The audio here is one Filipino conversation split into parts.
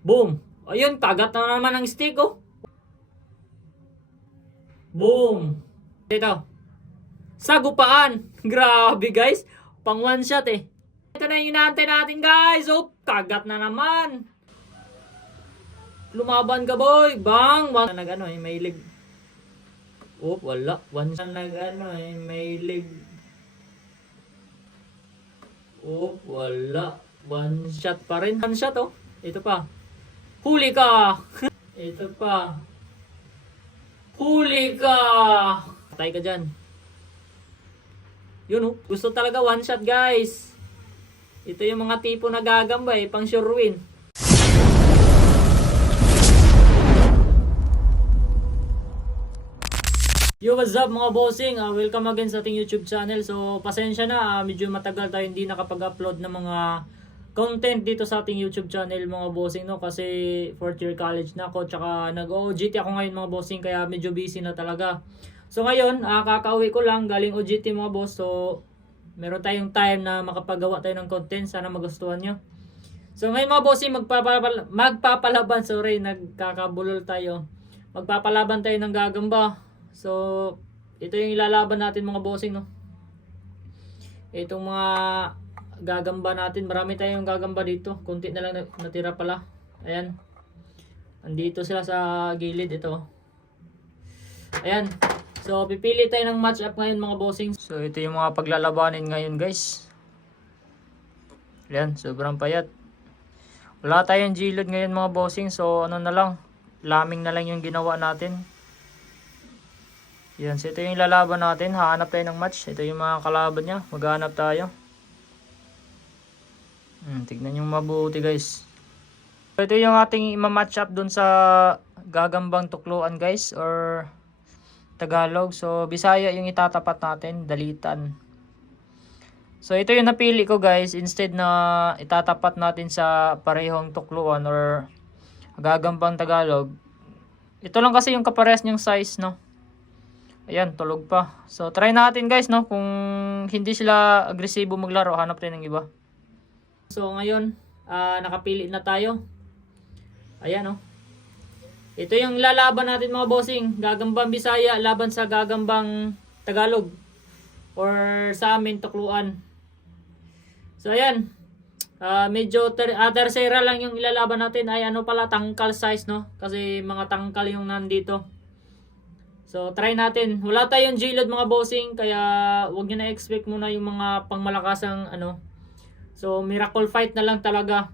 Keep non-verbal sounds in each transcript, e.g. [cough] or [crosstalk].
Boom. Ayun, kagat na naman ang stick, oh. Boom. Dito. Sagupaan. [laughs] Grabe, guys. Pang one shot, eh. Ito na yung inaantay natin, guys. Oh, kagat na naman. Lumaban ka, boy. Bang. One. Nag, ano, eh, may leg. Oh, wala. One shot. Nag, ano, eh, may leg. Oh, wala. One shot pa rin. One shot, oh. Ito pa. Huli ka! [laughs] Ito pa. Huli ka! Patay ka dyan. Yun, oh. Gusto talaga one shot, guys. Ito yung mga tipo na gagamba, eh. Pang sure win. Yo, what's up mga bossing? Ah, welcome again sa ating YouTube channel. So, pasensya na, ah, medyo matagal tayo hindi nakapag-upload ng mga content dito sa ating YouTube channel mga bossing no kasi fourth year college na ako tsaka nag-OJT ako ngayon mga bossing kaya medyo busy na talaga. So ngayon, ah, kakauwi ko lang galing OJT mga boss. So, meron tayong time na makapagawa tayo ng content. Sana magustuhan nyo. So ngayon mga bossing, magpapal- magpapalaban, sorry, nagkakabulol tayo. Magpapalaban tayo ng gagamba. So, ito yung ilalaban natin mga bossing, no? Itong mga gagamba natin, marami tayong gagamba dito. Kunti na lang na- natira pala. Ayan. Andito sila sa gilid, ito. Ayan. So, pipili tayo ng match up ngayon mga bossing. So, ito yung mga paglalabanin ngayon guys. Ayan, sobrang payat. Wala tayong gilid ngayon mga bossing. So, ano na lang. Laming na lang yung ginawa natin. Yan, so ito yung lalaban natin. Hahanap tayo ng match. Ito yung mga kalaban niya. Maghanap tayo. Hmm, tignan yung mabuti guys. So, ito yung ating ima-match up dun sa gagambang tukluan guys. Or Tagalog. So, Bisaya yung itatapat natin. Dalitan. So, ito yung napili ko guys. Instead na itatapat natin sa parehong tukluan or gagambang Tagalog. Ito lang kasi yung kapares niyang size, no? Ayan, tulog pa. So, try natin guys, no? Kung hindi sila agresibo maglaro, hanap tayo ng iba. So, ngayon, ah, nakapili na tayo. Ayan, no? Ito yung lalaban natin mga bossing. Gagambang Bisaya, laban sa gagambang Tagalog. Or sa amin, Tukluan. So, ayan. Ah, medyo ter ah, tersera lang yung ilalaban natin ay ano pala tangkal size no kasi mga tangkal yung nandito so try natin wala tayong G-load mga bossing kaya wag niyo na expect muna yung mga pangmalakasang ano so miracle fight na lang talaga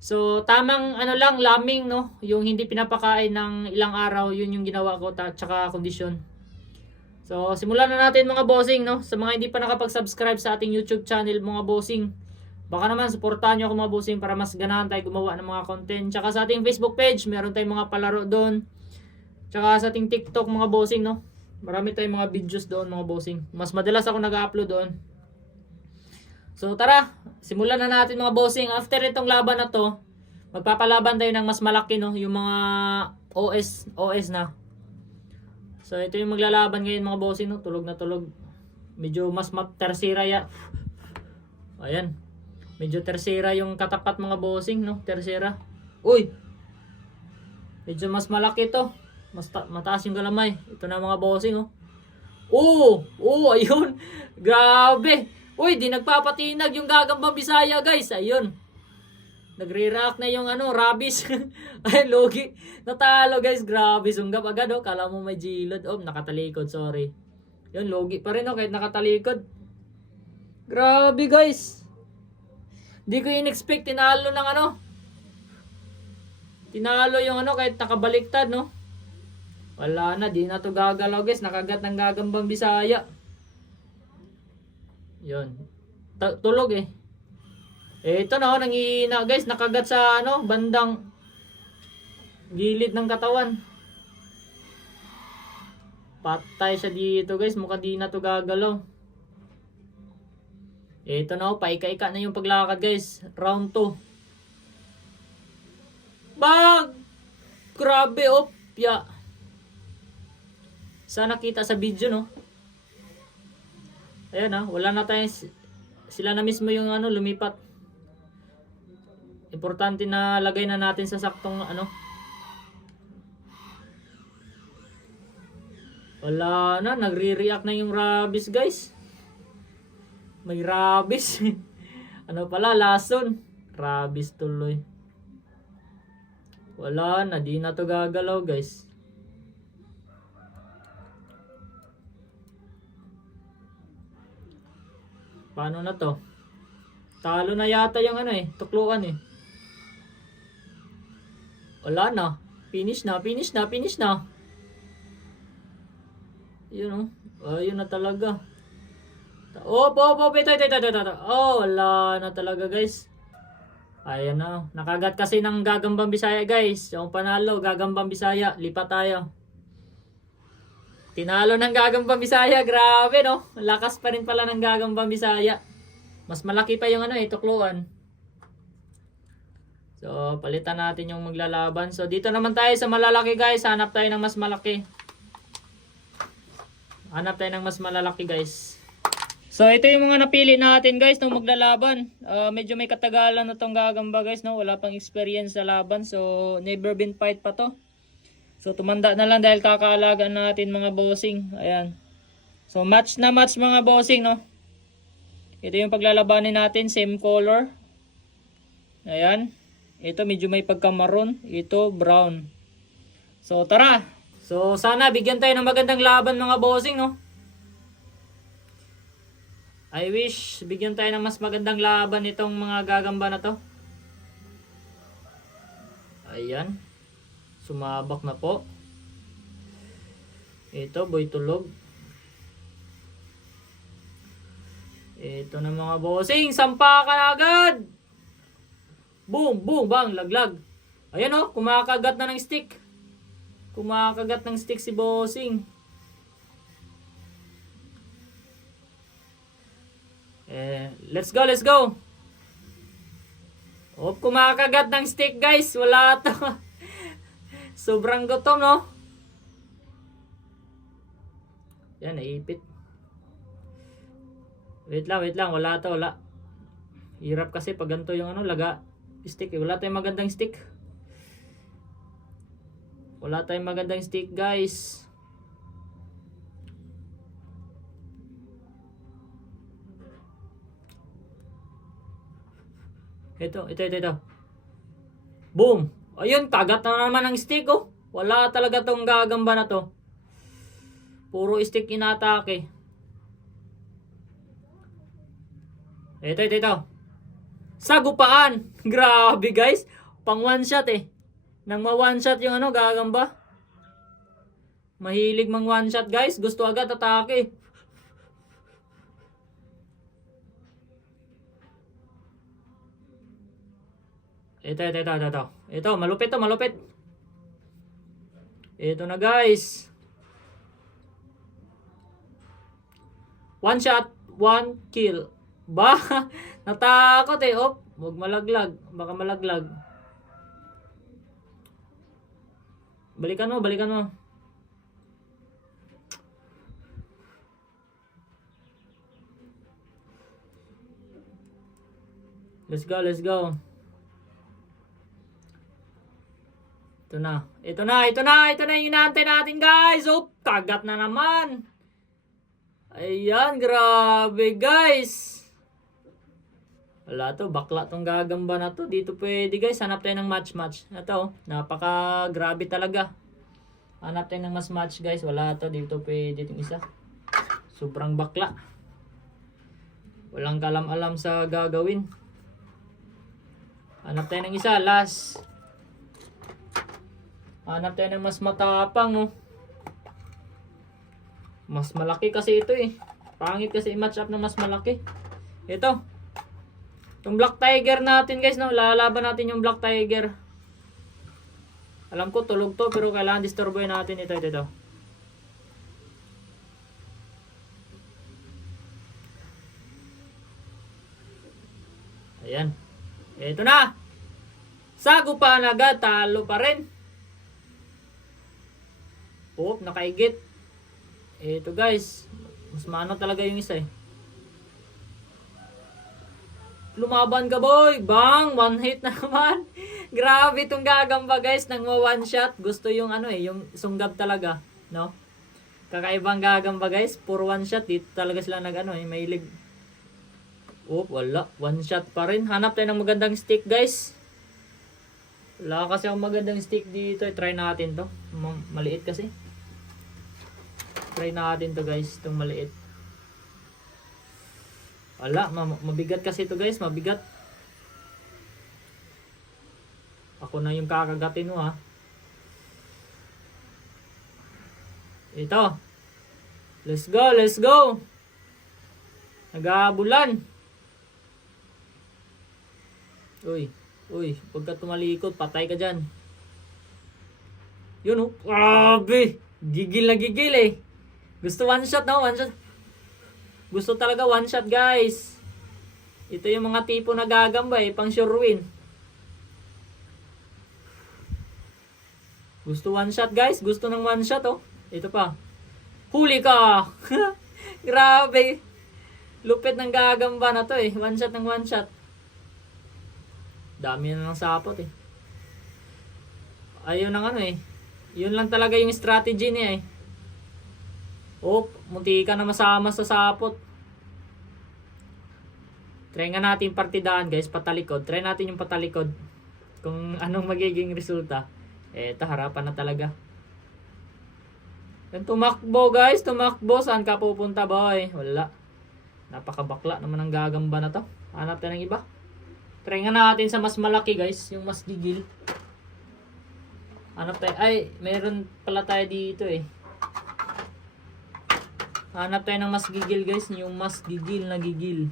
so tamang ano lang laming no yung hindi pinapakain ng ilang araw yun yung ginawa ko ta tsaka kondisyon so simulan na natin mga bossing no sa mga hindi pa nakapag-subscribe sa ating YouTube channel mga bossing Baka naman, supportahan nyo ako mga bossing para mas ganahan tayo gumawa ng mga content. Tsaka sa ating Facebook page, meron tayong mga palaro doon. Tsaka sa ating TikTok mga bossing, no? Marami tayong mga videos doon mga bossing. Mas madalas ako nag-upload doon. So tara, simulan na natin mga bossing. After itong laban na to, magpapalaban tayo ng mas malaki, no? Yung mga OS, OS na. So ito yung maglalaban ngayon mga bossing, no? Tulog na tulog. Medyo mas tersira ya. Ayan. Medyo tersera yung katapat mga bossing, no? Tersera. Uy! Medyo mas malaki to. Mas ta- mataas yung galamay. Ito na mga bossing, oh. Oo! Oo, ayun! [laughs] Grabe! Uy, di nagpapatinag yung gagambang Bisaya, guys. Ayun. Nagre-react na yung ano, rabies. [laughs] Ay, logi. Natalo, guys. Grabe. Sunggap agad, oh. Kala mo may gilid. Oh, nakatalikod. Sorry. Yun, logi pa rin, oh. Kahit nakatalikod. Grabe, guys. Di ko in-expect tinalo ng ano. Tinalo yung ano kahit nakabaliktad, no? Wala na, di na to gagalaw guys. Nakagat ng gagambang Bisaya. Yun. Ta- tulog eh. Eh, ito na, oh, nangihina guys. Nakagat sa ano, bandang gilid ng katawan. Patay siya dito guys. Mukha di na to gagalaw. Ito na, oh, paika-ika na yung paglakad guys. Round 2. Bang! Grabe, oh. Pya. Sana kita sa video, no? Ayan, ah. Wala na tayo. Sila na mismo yung ano, lumipat. importante na lagay na natin sa saktong ano. Wala na, nagre-react na yung rabies guys. May rabies. [laughs] ano pala, lason. Rabies tuloy. Wala na, di na to gagalaw guys. Paano na to? Talo na yata yung ano eh, tukluan eh. Wala na. Finish na, finish na, finish na. Yun oh. Ayun na talaga. Oh, oh, oh, ito, ito, ito, ito, ito. Oh, wala na talaga guys. Ayan na. Nakagat kasi ng gagambang Bisaya guys. Yung panalo, gagambang Bisaya. Lipat tayo. Tinalo ng gagambang Bisaya. Grabe no. Lakas pa rin pala ng gagambang Bisaya. Mas malaki pa yung ano eh, tukluan. So, palitan natin yung maglalaban. So, dito naman tayo sa malalaki guys. Hanap tayo ng mas malaki. Hanap tayo ng mas malalaki guys. So, ito yung mga napili natin guys nung maglalaban. Ah, medyo may katagalan na tong gagamba guys. No? Wala pang experience sa laban. So, never been fight pa to. So, tumanda na lang dahil kakaalagaan natin mga bossing. Ayan. So, match na match mga bossing, no? Ito yung paglalabanin natin, same color. Ayan. Ito medyo may pagka-maroon. Ito brown. So tara. So sana bigyan tayo ng magandang laban mga bossing no. I wish bigyan tayo ng mas magandang laban itong mga gagamba na to. Ayan. Sumabak na po. Ito boy tulog. Ito na mga bossing, sampa ka na agad. Boom, boom, bang, laglag. Ayan oh, kumakagat na ng stick. Kumakagat ng stick si bossing. Eh, let's go, let's go. Oh, kumakagat ng stick guys. Wala to. [laughs] Sobrang gutom, no? Yan, naipit. Wait lang, wait lang. Wala to, wala. Hirap kasi pag ganito yung ano, laga. Stick. eh. Wala tayong magandang stick. Wala tayong magandang stick, guys. Ito, ito, ito, ito. Boom! Ayun, kagat na naman ang stick, oh. Wala talaga tong gagamba na to. Puro stick inatake. Ito, ito, ito. Sagupaan. [laughs] Grabe guys. Pang one shot eh. Nang ma one shot yung ano, gagamba. Mahilig mang one shot guys. Gusto agad atake. Ito, ito, ito, ito, ito. Ito, malupit to, malupit. Ito na guys. One shot, one kill. [laughs] Ba? Natakot eh. Op, huwag malaglag. Baka malaglag. Balikan mo, balikan mo. Let's go, let's go. Ito na. Ito na, ito na, ito na yung inaantay natin guys. Oh, kagat na naman. Ayan, grabe guys. Wala to, bakla tong gagamba na to. Dito pwede guys, hanap tayo ng match-match. Ito, oh, napaka grabe talaga. Hanap tayo ng mas match guys. Wala to, dito pwede itong isa. Sobrang bakla. Walang kalam-alam sa gagawin. Hanap tayo ng isa, last. Hanap tayo ng mas matapang, oh. Mas malaki kasi ito eh. Pangit kasi i-match up ng mas malaki. Ito. Yung Black Tiger natin guys, no? Lalaban natin yung Black Tiger. Alam ko tulog to pero kailangan disturboy natin ito, ito, ito. Ayan. Ito na. Sagupan agad, talo pa rin. Oh, nakaigit. Ito guys, mas mano talaga yung isa eh. Lumaban ka boy. Bang! One hit na naman. [laughs] Grabe itong gagamba guys. Nang one shot. Gusto yung ano eh. Yung sunggab talaga. No? Kakaibang gagamba guys. Puro one shot. Dito talaga sila nag ano eh. Mahilig. Oh, wala. One shot pa rin. Hanap tayo ng magandang stick guys. Wala kasi akong magandang stick dito. Try natin to. Ma- Maliit kasi. Try natin to guys. Itong maliit. Wala, ma- mabigat kasi to guys, mabigat. Ako na yung kakagatin mo ha. Ito. Let's go, let's go. Nag-aabulan. Uy, uy, huwag ka tumalikod, patay ka dyan. Yun oh, grabe. Gigil na gigil eh. Gusto one shot no, one shot. Gusto talaga one shot guys. Ito yung mga tipo na gagamba eh, pang sure win. Gusto one shot guys, gusto ng one shot oh. Ito pa. Huli ka! [laughs] Grabe. Lupit ng gagamba na to eh. One shot ng one shot. Dami na ng sapot eh. Ayun ang ano eh. Yun lang talaga yung strategy niya eh. Oh, munti ka na masama sa sapot. Try nga natin partidaan guys, patalikod. Try natin yung patalikod. Kung [laughs] anong magiging resulta. Eh, ito harapan na talaga. Yan, tumakbo guys, tumakbo. Saan ka pupunta boy? Wala. Napakabakla naman ang gagamba na to. Hanap tayo ng iba. Try nga natin sa mas malaki guys, yung mas gigil. Hanap tayo. Ay, meron pala tayo dito eh. Hanap tayo ng mas gigil guys, yung mas gigil na gigil.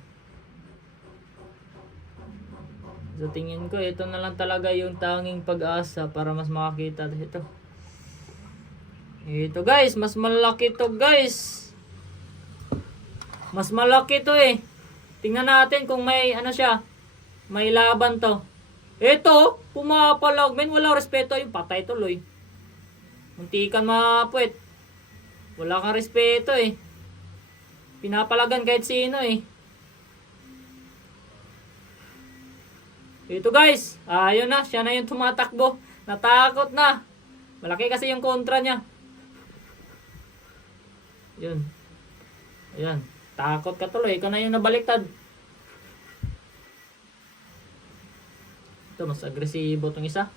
So tingin ko, ito na lang talaga yung tanging pag-asa para mas makakita ito. Ito guys, mas malaki to guys. Mas malaki to eh. Tingnan natin kung may ano siya. May laban to. Ito, pumapalag. Men, wala respeto yung patay tuloy. Munti ka mapuwet. Wala kang respeto eh. Pinapalagan kahit sino eh. Ito guys, ayun na, siya na yung tumatakbo. Natakot na. Malaki kasi yung kontra niya. Yun. Ayan. Takot ka tuloy. Ikaw na yung nabaliktad. Ito, mas agresibo tong isa.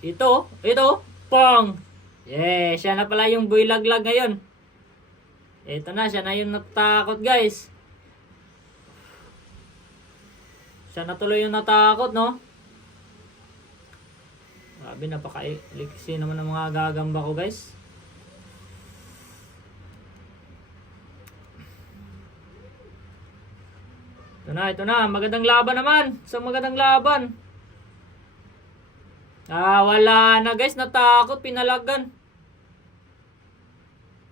Ito, ito, pong! Yeah, siya na pala yung builaglag ngayon. Ito na, siya na yung natakot guys. Siya na tuloy yung natakot, no? Grabe, napaka-liksi naman ng mga gagamba ko, guys. Ito na, ito na. Magandang laban naman. Isang magandang laban. Ah, wala na guys. Natakot, pinalagan.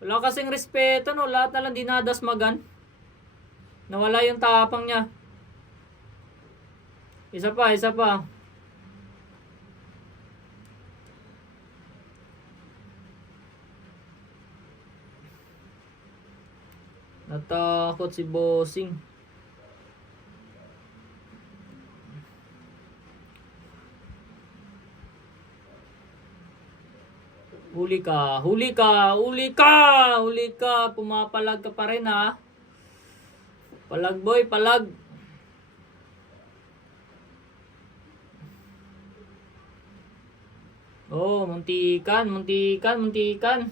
Wala kasing respeto, no? Lahat na lang dinadasmagan. Nawala yung tapang niya. Isa pa, isa pa. Natakot si Bossing. Huli ka, huli ka, huli ka, huli ka, pumapalag ka pa rin ha. Palag boy, palag. Oh, muntikan, muntikan, muntikan.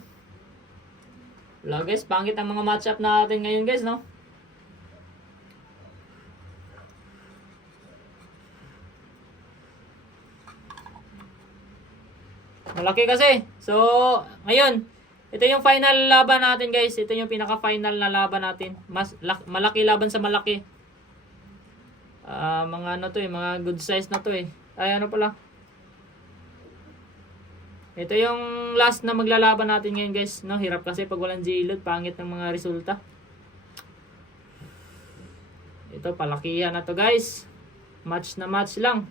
Wala guys, pangit ang mga matchup natin ngayon guys, no? Malaki kasi. So, ngayon, ito yung final laban natin guys. Ito yung pinaka-final na laban natin. Mas lak- malaki laban sa malaki. Ah, mga ano to eh, mga good size na to eh. Ay, ano pala? Ito yung last na maglalaban natin ngayon guys. No, hirap kasi pag walang zilot, pangit ng mga resulta. Ito, palakihan na to guys. Match na match lang.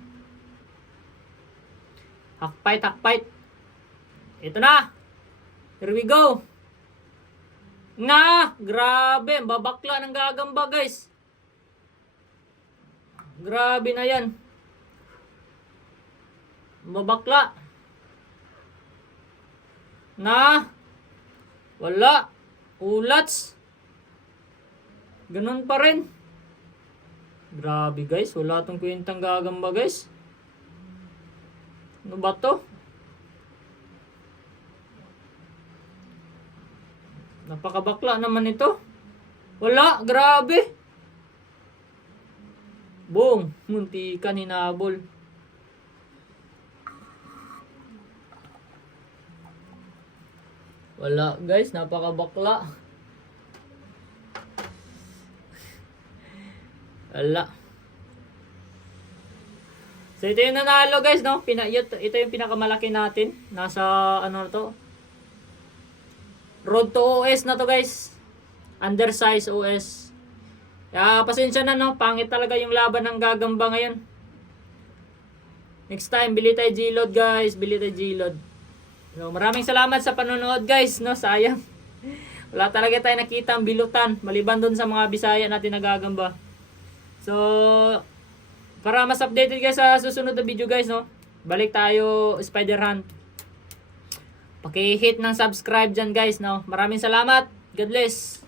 Hakfight, hakfight. Ito na. Here we go. Na! Grabe! Babakla ng gagamba guys. Grabe na yan. Babakla. Na! Wala. Ulats. Ganun pa rin. Grabe guys. Wala tong kwentang gagamba guys. Ano ba to? Napakabakla naman ito. Wala, grabe. Boom, muntikan hinabol. Wala guys, napakabakla. Wala. So ito yung nanalo guys, no? Pina, ito, yung pinakamalaki natin. Nasa ano to? Road to OS na to guys. Undersize OS. Kaya pasensya na no, pangit talaga yung laban ng gagamba ngayon. Next time, bili tayo G-Load guys. Bili tayo G-Load. So, maraming salamat sa panonood guys, no? Sayang. [laughs] Wala talaga tayo nakita ang bilutan. Maliban dun sa mga bisaya natin nagagamba. So, para mas updated guys sa susunod na video guys, no? Balik tayo Spider Hunt. Paki-hit ng subscribe dyan guys, no? Maraming salamat. God bless.